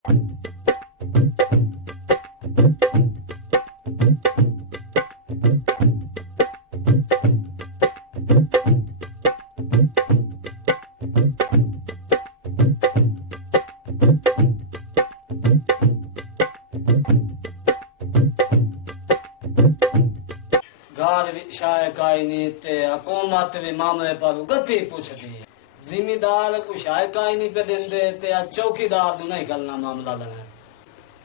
घर शाय कायनी ते हुकूमत भी मामले पर गति पूछती है। जिम्मेदार को शाय कायनी पे देंदे ते चौकीदार को नहीं करना मामला लेना।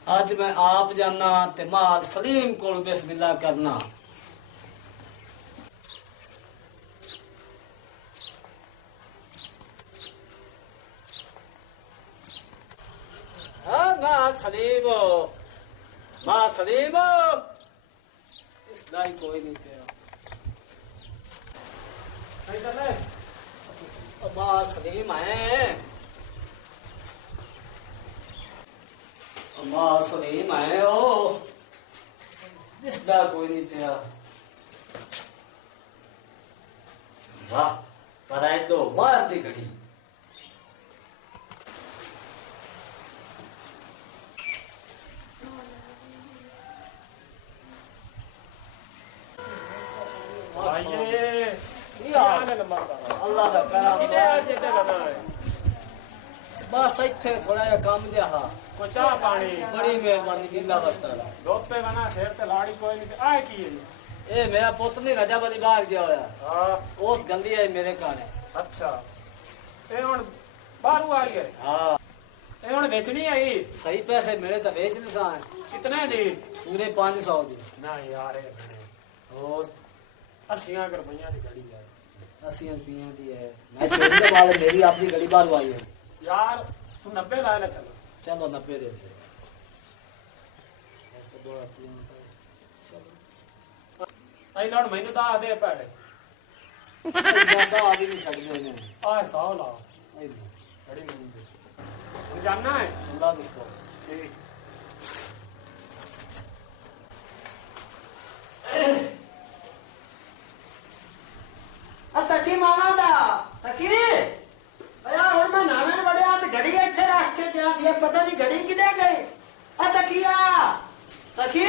आज मैं आप जाना ते मार सलीम को बिस्मिल्लाह करना। हाँ मार सलीम दाई कोई नहीं तेरा नहीं कर ले। अब्बा सलीम है, अब्बा सलीम है ओ इस दा कोई नहीं तेरा। वाह कराए दो वाह दी घड़ी। अल्लाह का करम बस इत्थे थोड़ा जा काम जहा को चाह पानी बड़ी मेहरबानी जिंदा बस्ता दोते बना शेर ते लाड़ी कोई नहीं आए की ए मेरा पुत्र नहीं राजा बली बाहर गया होया। हां उस गंदी है मेरे काने। अच्छा ए हुन बाहर आ गए। हां ए हुन बेचनी आई सही पैसे मिले तो बेच नहीं सा। कितने दी? पूरे 500 दी। ना यार और 80 रुपया की गाड़ी है। 80 रुपया दी है। मैं चोरी के वाले मेरी अपनी गली बाहर आई है यार तू 90 ला ले। चलो चलो 90 दे दे। आई लौट मैनू दा दे पैड़े ज्यादा आ भी नहीं सकते ने। आ 100 ला नहीं बड़ी नहीं दे। हम जानना है अल्लाह दिसको ठीक। तकी मामा दा तकी यार हुन मैं नावेन बड़िया ते घड़ी इत्थे रख के क्या दिया पता नहीं घड़ी किदे गई। तकिया तकी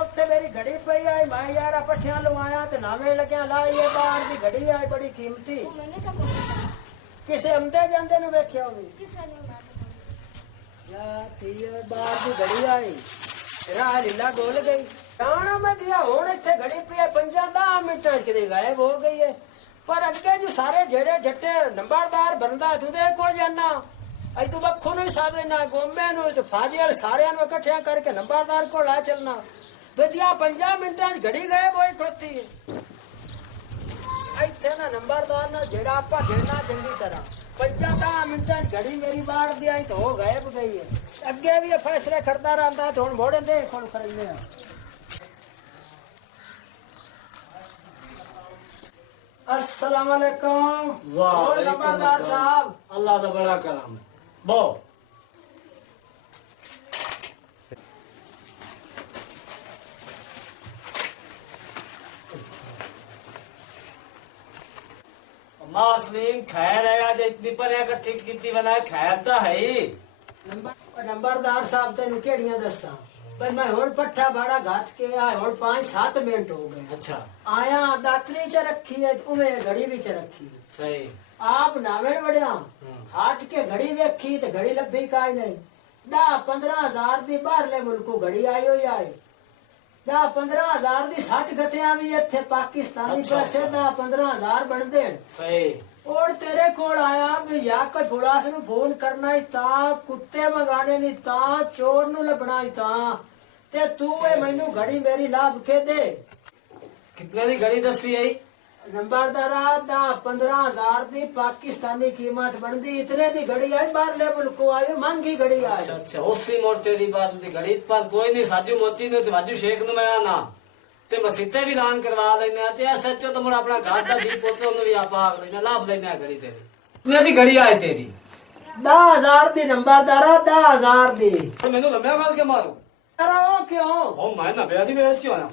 उत्ते मेरी घड़ी पई आई मैं यार पठियां लवाया ते नावे लग्या ला ये बाहर दी घड़ी आई बड़ी कीमती। किसे आंदे जांदे नु वेख्या होवे यार ती बाहर दी घड़ी आई राह लीला गोल गई जाना मैं दिया हुन इत्थे घड़ी पई 5-10 मिनटां च किते गायब हो गई है। पर अगे जो सारे जेड़े जट्टे नंबरदार बनदा तू दे को जाना अज तू बखो नु साथ लेना गोमे नु तो फाजिल सारे नु इकट्ठा करके नंबरदार को ला चलना बदिया 5 मिनटां च घड़ी गायब होई खड़ोती है। इत्थे ना नंबरदार ना जेड़ा आपा गिरना चंगी तरह 5-10 मिनटां च घड़ी मेरी बाहर दी आई तो हो गायब गई है। अगे भी फैसले करता रहंदा तो हुन मोड़े दे कोन खरीदने। अस्सलाम वालेकुम। वाह नंबरदार साहब अल्लाह का बड़ा करम है। बो मासलीम खैर है आज इतनी पर इकट्ठी कीती बनाए खैर तो है ही। नंबरदार साहब तेन केड़ियां दसा पर मैं हुन पट्ठा बाड़ा घात के आया हुन 5-7 मिनट हो गए। अच्छा आया दातरी च रखी है उमे घड़ी भी च रखी है। सही आप नावेड़ बड़िया हाट के घड़ी वेखी तो घड़ी लभी काई नहीं। 10-15 हजार दी बाहरले मुल्कों घड़ी आई हुई आई 10-15 हजार दी 60 गतियां भी इत्थे पाकिस्तानी पैसे 10-15 हजार बनदे सही। और तेरे कोल आया भी या कोई पुलिस नु फोन करना ही ता कुत्ते मंगाने नहीं ता चोर नु लभना ही ता ते तू ए मैनू घड़ी मेरी लाभ के दे। कितने दी घड़ी दसी आई? नंबरदारा 10-15 हजार दी पाकिस्तानी कीमत बनदी इतने दी घड़ी आई बाहरले मुल्कों आई महंगी घड़ी आई। अच्छा अच्छा उसी मोड़ तेरी बात दी घड़ी पर कोई नहीं साजू मोची ने वाजू शेख नु मैं ना ते मसीते भी ऐलान करवा लेने ते सच्चो तो मुड़ अपना घर दा दी पुत्र ओनु भी आप आग लेना लाभ लेना घड़ी तेरी। तू दी घड़ी आई तेरी 10,000 दी नंबरदारा 10,000 दी। तो मैनू लम्बा गाल के मारो अरे वो क्यों ओ मैं ना बेदी बेच क्यों आया